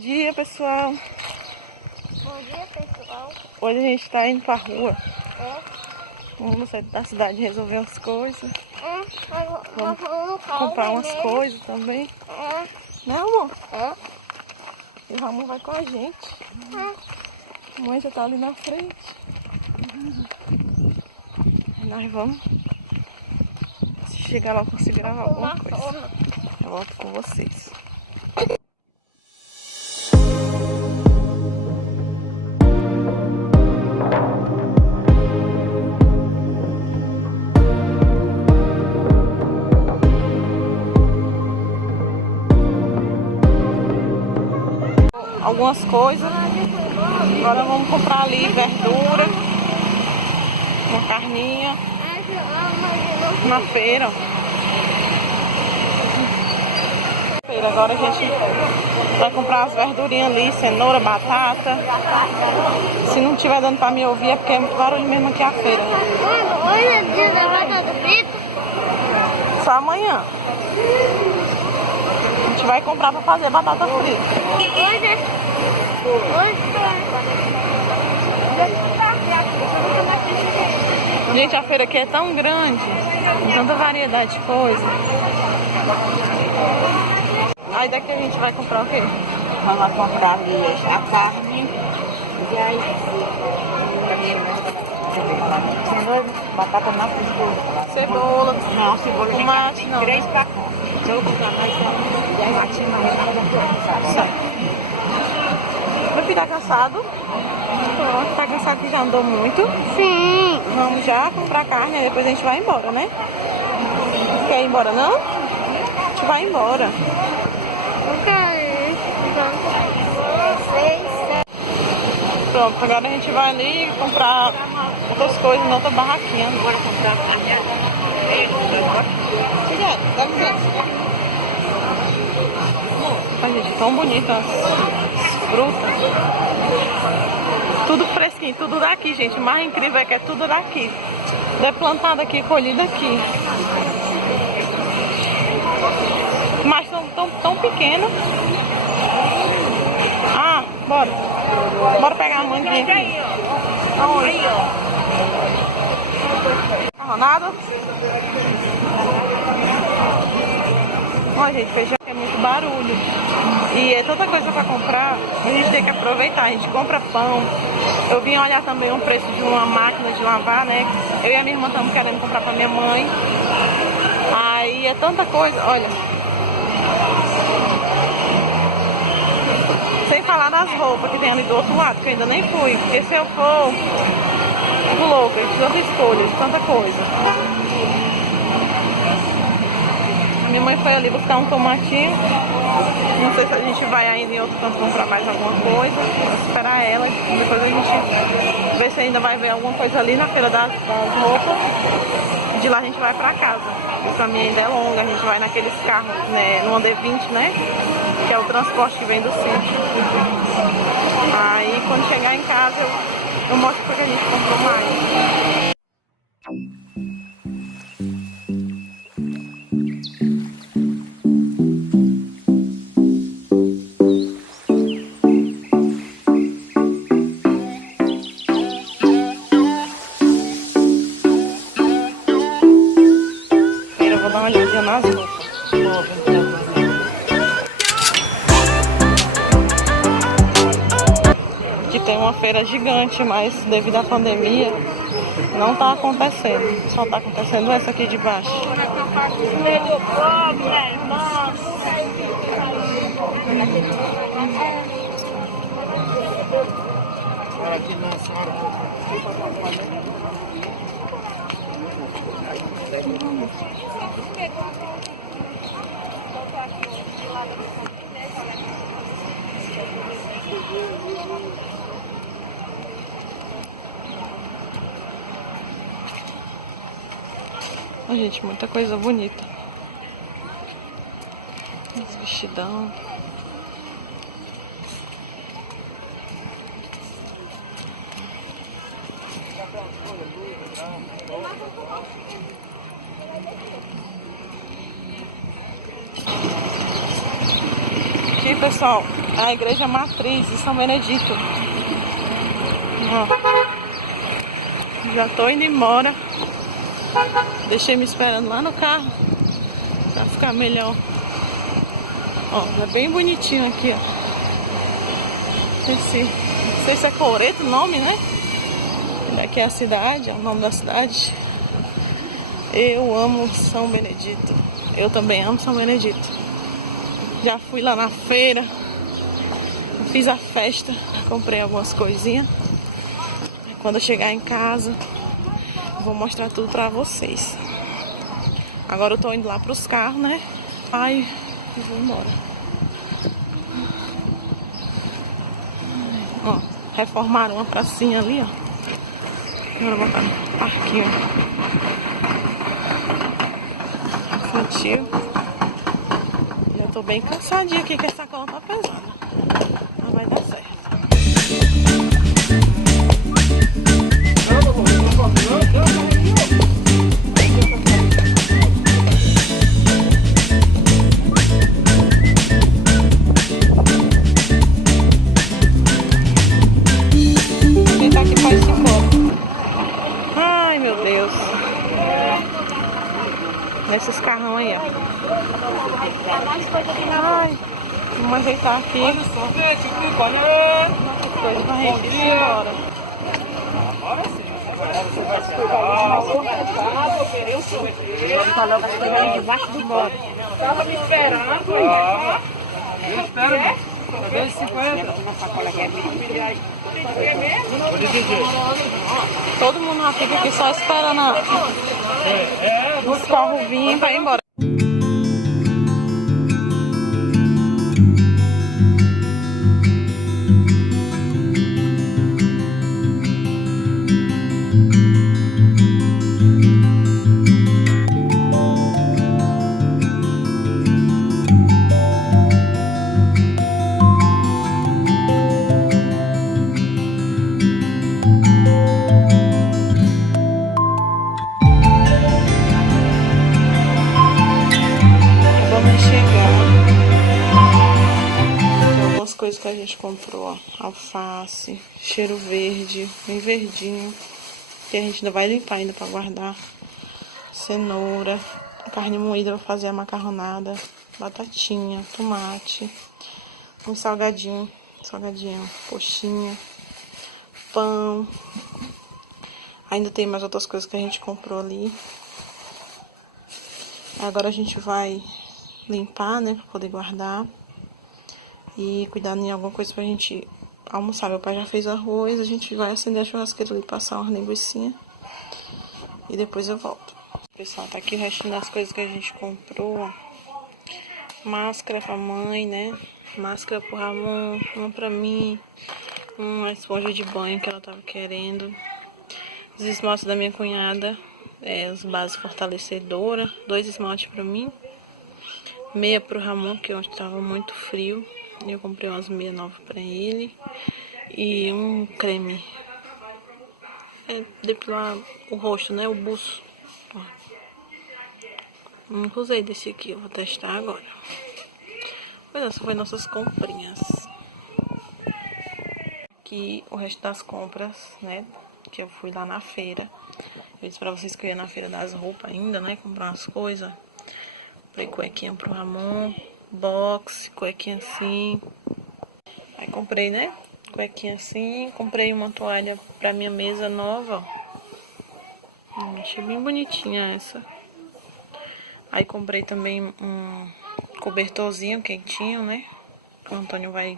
Bom dia, pessoal. Bom dia, pessoal. Hoje a gente tá indo pra rua. É. Vamos no centro da cidade resolver umas coisas. Vamos Vamos comprar umas coisas também. Né, amor? E o Ramon vai com a gente. A mãe já tá ali na frente. E nós vamos. Se chegar lá eu consigo gravar alguma coisa. Eu volto com vocês. Algumas coisas. Agora vamos comprar ali verdura, uma carninha na feira. Agora a gente vai comprar as verdurinhas ali, cenoura, batata. Se não tiver dando pra me ouvir é porque é muito barulho mesmo aqui a feira. Hoje é dia da batata frita. Só amanhã. A gente vai comprar pra fazer batata frita. Gente, a feira aqui é tão grande, com tanta variedade de coisa. Aí daqui a gente vai comprar o quê? Vamos comprar ali a carne e aí cenoura, batata na cebola. Cebola. Não, cebola tomate, não. 3 pacotes. Se eu comprar mais, e aí bati mais nada. Meu filho tá cansado? Tá cansado que já andou muito? Sim. Vamos já comprar carne, aí depois a gente vai embora, né? Quer ir embora não? A gente vai embora. Pronto, agora a gente vai ali comprar outras coisas na outra barraquinha. Bora comprar carne. Dá licença. Ai, gente, tão bonita as frutas. Tudo fresquinho, tudo daqui, gente. O mais incrível é que é tudo daqui. É plantado aqui, colhido aqui. Mas tão pequeno. Ah, bora. Bora pegar a manguinha aqui. Aonde? Nada? Olha, gente, feijão é muito barulho. E é tanta coisa pra comprar, a gente tem que aproveitar. A gente compra pão. Eu vim olhar também o preço de uma máquina de lavar, né? Eu e a minha irmã estamos querendo comprar pra minha mãe. Aí é tanta coisa, olha. Sem falar nas roupas que tem ali do outro lado, que eu ainda nem fui. Porque se eu for, fico louca, de tanta escolha, de tanta coisa. Minha mãe foi ali buscar um tomatinho. Não sei se a gente vai ainda em outro canto comprar mais alguma coisa. Vou esperar ela. Depois a gente vê se ainda vai ver alguma coisa ali na feira das roupas. De lá a gente vai pra casa. O caminho ainda é longo. A gente vai naqueles carros, né, no AD20, né? Que é o transporte que vem do sítio. Aí quando chegar em casa eu mostro porque a gente comprou mais. Vou dar uma olhadinha nas roupas. Aqui tem uma feira gigante, mas devido à pandemia não tá acontecendo. Só tá acontecendo essa aqui de baixo. Oh, gente, muita coisa bonita. Esse vestidão. Que pessoal, a igreja matriz de São Benedito. Ó, já tô indo embora. Deixei me esperando lá no carro pra ficar melhor. Ó, é bem bonitinho aqui, ó. Não sei se é Coreto o nome, né? Aqui é a cidade, é o nome da cidade. Eu amo São Benedito. Eu também amo São Benedito. Já fui lá na feira, fiz a festa, comprei algumas coisinhas. Quando eu chegar em casa, vou mostrar tudo pra vocês. Agora eu tô indo lá pros carros, né? Ai, e vou embora. Ó, reformaram uma pracinha ali, ó. Agora vou botar no parquinho infantil. Já tô bem cansadinha aqui, que essa cola tá pesada. Mas vai dar certo. Quem tá aqui pode ir embora. Ai, meu Deus. Nesses carrão aí, ó. Ai, vamos ajeitar aqui. Olha só, gente, olha. Nossa, coisa pra gente ir embora. Agora sim. Tá logo ali debaixo do bode. Tava me esperando. Eu espero. Cadê esse 50? Todo mundo já fica aqui só esperando os carros virem pra ir embora. Coisas que a gente comprou, ó, alface, cheiro verde, bem verdinho, que a gente ainda vai limpar ainda para guardar, cenoura, carne moída para fazer a macarronada, batatinha, tomate, um salgadinho, coxinha, pão, ainda tem mais outras coisas que a gente comprou ali. Agora a gente vai limpar, né, para poder guardar. E cuidar em alguma coisa pra gente almoçar. Meu pai já fez arroz, a gente vai acender a churrasqueira ali, passar uma linguicinha. E depois eu volto. Pessoal, tá aqui o restinho das coisas que a gente comprou, ó. Máscara pra mãe, né? Máscara pro Ramon, uma pra mim. Uma esponja de banho que ela tava querendo. Os esmaltes da minha cunhada. As bases fortalecedoras. 2 esmaltes pra mim. Meia pro Ramon, que ontem tava muito frio. Eu comprei umas meias novas pra ele. E um creme. Depilar o rosto, né? O buço. Ó. Nunca usei desse aqui. Eu vou testar agora. Pois essa foi nossas comprinhas. Aqui o resto das compras, né? Que eu fui lá na feira. Eu disse pra vocês que eu ia na feira das roupas ainda, né? Comprar umas coisas. Comprei cuequinha pro Ramon. Box, cuequinha assim. Aí comprei, né? Cuequinha assim. Comprei uma toalha pra minha mesa nova, ó. Achei bem bonitinha essa. Aí comprei também um cobertorzinho quentinho, né? O Antônio vai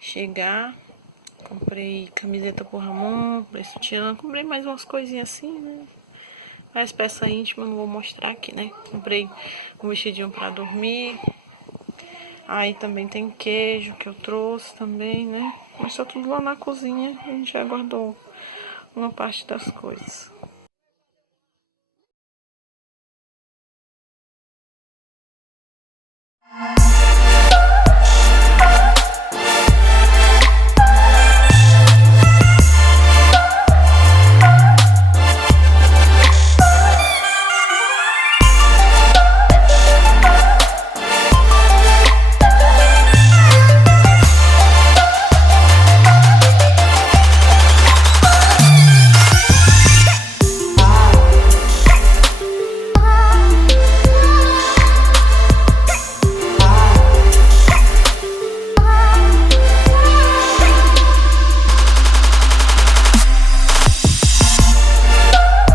chegar. Comprei camiseta pro Ramon, sutiã. Comprei mais umas coisinhas assim, né? Mais peça íntima, não vou mostrar aqui, né? Comprei um vestidinho pra dormir. Aí também tem queijo que eu trouxe também, né? Mas tá tudo lá na cozinha. A gente já guardou uma parte das coisas.